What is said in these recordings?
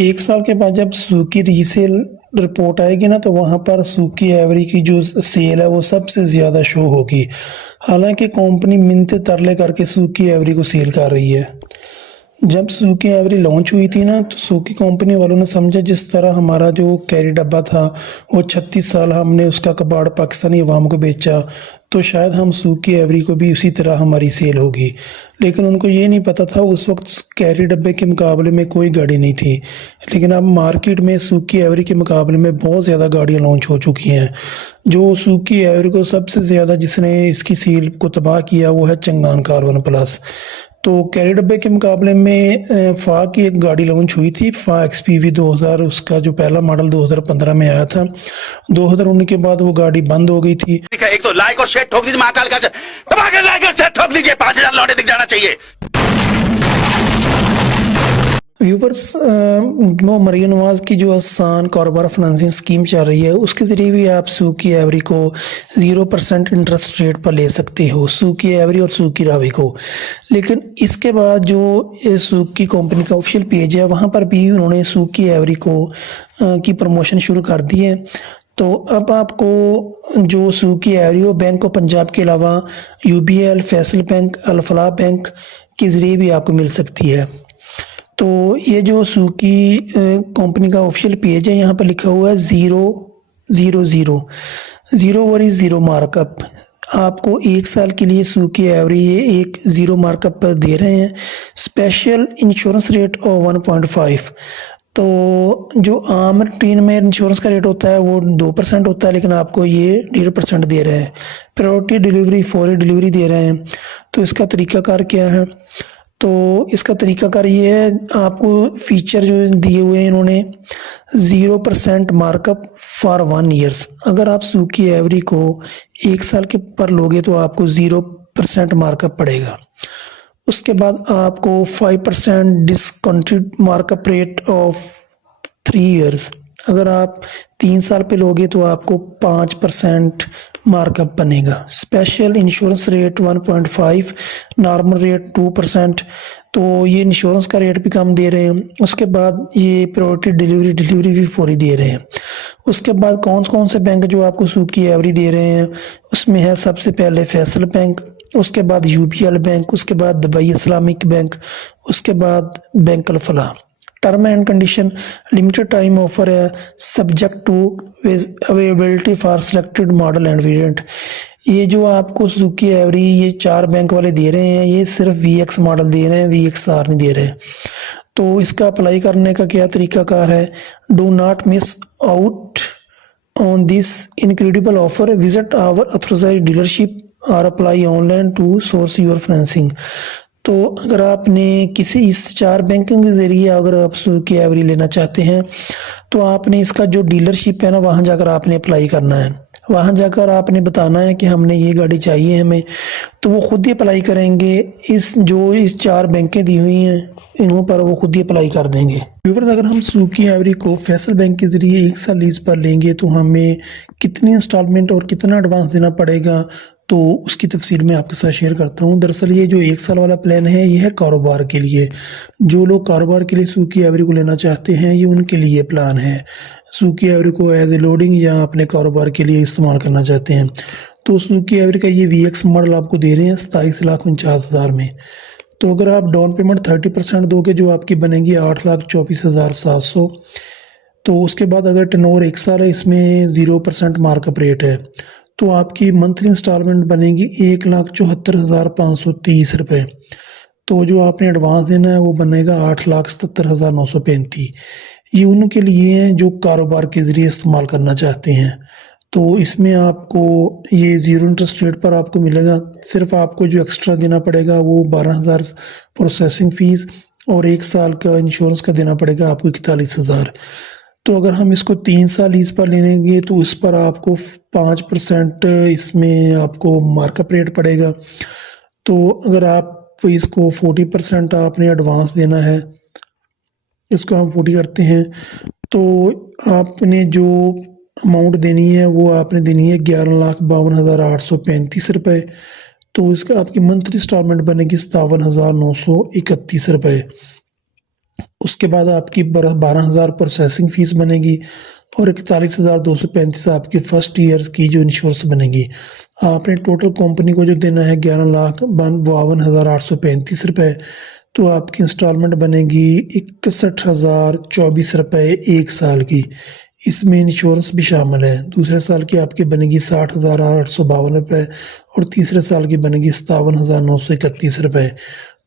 1 साल के बाद जब सुजुकी रीसेल रिपोर्ट आएगी ना, तो वहाँ पर सुजुकी एवरी की जो सेल है वो सबसे ज़्यादा शो होगी। हालांकि कंपनी मिन्नतें तरले करके सुजुकी एवरी को सेल कर रही है। जब सुजुकी एवरी लॉन्च हुई थी ना, तो सुजुकी कंपनी वालों ने समझा जिस तरह हमारा जो कैरी डब्बा था वो 36 साल हमने उसका कबाड़ पाकिस्तानी अवाम को बेचा, तो शायद हम सुजुकी एवरी को भी उसी तरह हमारी सेल होगी। लेकिन उनको ये नहीं पता था उस वक्त कैरी डब्बे के मुकाबले में कोई गाड़ी नहीं थी। लेकिन अब मार्केट में सुजुकी एवरी के मुकाबले में बहुत ज़्यादा गाड़ियाँ लॉन्च हो चुकी हैं। जो सुजुकी एवरी को सबसे ज़्यादा जिसने इसकी सेल को तबाह किया वो है चंगान कार्बन प्लस। तो कैरी डब्बे के मुकाबले में फा की एक गाड़ी लॉन्च हुई थी, फा एक्सपीवी 2000। उसका जो पहला मॉडल 2015 में आया था। 2019 के बाद वो गाड़ी बंद हो गई थी। एक तो लाइक और शेयर ठोक दीजिए, महाकाल का दबा के लाइक और शेयर ठोक दीजिए, 5000 लौटे दिख जाना चाहिए। व्यूवर्स, वो मरियम नवाज की जो आसान कारोबार फाइनेंसिंग स्कीम चल रही है उसके ज़रिए भी आप सुजुकी एवरी को 0% इंटरेस्ट रेट पर ले सकते हो, सुजुकी एवरी और सुजुकी रावी को। लेकिन इसके बाद जो सुजुकी कंपनी का ऑफिशियल पेज है वहाँ पर भी उन्होंने सुजुकी एवरी को की प्रमोशन शुरू कर दी है। तो अब आपको जो सुजुकी एवरी वो बैंक ऑफ पंजाब के अलावा UBL, फैसल बैंक, अल फलाह बैंक के ज़रिए भी आपको मिल सकती है। तो ये जो सुजुकी कंपनी का ऑफिशियल पेज है, यहाँ पर लिखा हुआ है 000 वर इज 0 मार्कअप। आपको 1 साल के लिए सुजुकी एवरी ये एक 0 मार्कअप पर दे रहे हैं। Special insurance rate of 1.5। तो जो आम रूटीन में इंश्योरेंस का रेट होता है वो 2% होता है, लेकिन आपको ये 1.5% दे रहे हैं। प्रायोरिटी डिलीवरी, फौरी डिलीवरी दे रहे हैं। तो इसका तरीकाकार क्या है? तो इसका तरीकाकार ये है, आपको फीचर जो दिए हुए हैं इन्होंने 0% मार्कअप फॉर 1 ईयर्स। अगर आप सुजुकी एवरी को 1 साल के पर लोगे तो आपको 0% मार्कअप पड़ेगा। उसके बाद आपको 5% discounted markup rate of 3 years. अगर आप 3 साल पे लोगे तो आपको 5% मार्कअप बनेगा। Special insurance rate 1.5, normal rate 2%। तो ये इंश्योरेंस का रेट भी कम दे रहे हैं। उसके बाद ये प्रायोरिटी डिलीवरी भी फौरी दे रहे हैं। उसके बाद कौन से बैंक जो आपको सुजुकी एवरी दे रहे हैं उसमें है सबसे पहले फैसल बैंक, उसके बाद UBL बैंक, उसके बाद दुबई इस्लामिक बैंक, उसके बाद bank Al Falah. Term and condition limited time offer है, subject to availability for selected model and variant. ये जो आपको सुजुकी एवरी ये 4 बैंक वाले दे रहे हैं ये सिर्फ VX मॉडल दे रहे हैं, VXR नहीं दे रहे। तो इसका अप्लाई करने का क्या तरीकाकार है? Do not miss out on this incredible offer, visit our authorised dealership और apply online to source your financing. तो अगर आपने किसी इस 4 बैंकों के ज़रिए अगर आप सुजुकी एवरी लेना चाहते हैं तो आपने इसका जो डीलरशिप है ना वहाँ जाकर आपने अप्लाई करना है। वहाँ जाकर आपने बताना है कि हमने ये गाड़ी चाहिए हमें, तो वो खुद ही अप्लाई करेंगे। इस 4 बैंकें दी हुई हैं इन्हों पर वो खुद ही अप्लाई कर देंगे। व्यूअर्स, अगर हम सुजुकी एवरी को फैसल बैंक के ज़रिए 1 साल लीज पर लेंगे तो हमें कितनी इंस्टॉलमेंट और कितना एडवांस देना पड़ेगा, तो उसकी तफसील मैं आपके साथ शेयर करता हूँ। दरअसल ये जो 1 साल वाला प्लान है ये है कारोबार के लिए। जो लोग कारोबार के लिए सुजुकी एवरी को लेना चाहते हैं ये उनके लिए प्लान है। सुजुकी एवरी को एज ए लोडिंग या अपने कारोबार के लिए इस्तेमाल करना चाहते हैं तो सुजुकी एवरी का ये VX मॉडल आपको दे रहे हैं 27,49,000 में। तो अगर आप डाउन पेमेंट 30% दोगे जो आपकी बनेगी 8,24,700। तो उसके बाद अगर टर्नओवर 1 साल है इसमें 0% मार्कअप रेट है तो आपकी मंथली इंस्टॉलमेंट बनेगी 1,74,530 रुपये। तो जो आपने एडवांस देना है वो बनेगा 8,77,935। ये उनके लिए हैं जो कारोबार के ज़रिए इस्तेमाल करना चाहते हैं। तो इसमें आपको ये 0 इंटरेस्ट रेट पर आपको मिलेगा। सिर्फ आपको जो एक्स्ट्रा देना पड़ेगा वो 12,000 प्रोसेसिंग फ़ीस और 1 साल का इंश्योरेंस का देना पड़ेगा आपको 41,000। तो अगर हम इसको 3 साल लीज पर लेंगे तो इस पर आपको 5% इसमें आपको मार्कअप रेट पड़ेगा। तो अगर आप इसको 40% आपने एडवांस देना है, इसको हम 40 करते हैं तो आपने जो अमाउंट देनी है वो आपने देनी है 11,52,835 रुपये। तो इसका आपकी मंथली इंस्टॉलमेंट बनेगी 57,931 रुपये। उसके बाद आपकी 12,000 प्रोसेसिंग फ़ीस बनेगी और 41,235 आपकी फर्स्ट ईयर की जो इंश्योरेंस बनेगी। आपने टोटल कंपनी को जो देना है 11,52,835 रुपये। तो आपकी इंस्टॉलमेंट बनेगी 61,024 रुपये 1 साल की। इसमें इंश्योरेंस भी शामिल है। दूसरे साल की आपकी बनेगी 60,852 रुपये और तीसरे साल की बनेगी 57,931 रुपये।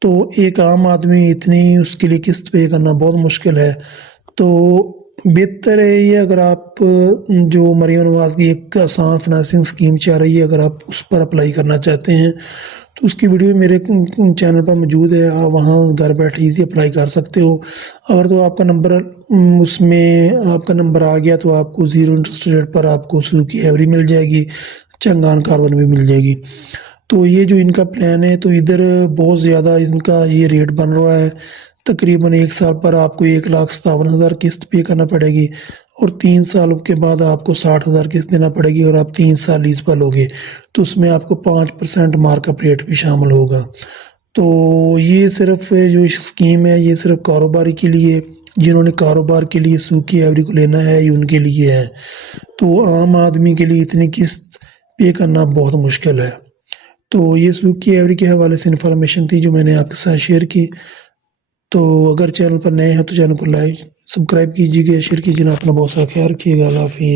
तो एक आम आदमी इतनी उसके लिए किस्त पे करना बहुत मुश्किल है। तो बेहतर है ये, अगर आप जो मरीम नवाज़ की एक आसान फाइनेंसिंग स्कीम चल रही है, अगर आप उस पर अप्लाई करना चाहते हैं तो उसकी वीडियो मेरे चैनल पर मौजूद है। आप वहाँ घर बैठे इजी अप्लाई कर सकते हो। अगर तो आपका नंबर उसमें आपका नंबर आ गया तो आपको ज़ीरो इंटरेस्ट रेट पर आपको सुजुकी एवरी मिल जाएगी, चंगान कार्बन भी मिल जाएगी। तो ये जो इनका प्लान है, तो इधर बहुत ज़्यादा इनका ये रेट बन रहा है। तकरीबन 1 साल पर आपको 1,57,000 किस्त पे करना पड़ेगी और 3 साल के बाद आपको 60,000 किस्त देना पड़ेगी। और आप 3 साल लीज पर लोगे तो उसमें आपको 5% मार्कअप रेट भी शामिल होगा। तो ये सिर्फ जो स्कीम है ये सिर्फ कारोबारी के लिए, जिन्होंने कारोबार के लिए सुजुकी एवरी को लेना है, ये उनके लिए है। तो आम आदमी के लिए इतनी किस्त पे करना बहुत मुश्किल है। तो ये सुजुकी एवरी के हवाले से इन्फॉर्मेशन थी जो मैंने आपके साथ शेयर की। तो अगर चैनल पर नए हैं तो चैनल को लाइक सब्सक्राइब कीजिएगा, शेयर कीजिएगा। अपना बहुत सारा ख्याल रखिएगा। अल्लाह हाफिज़।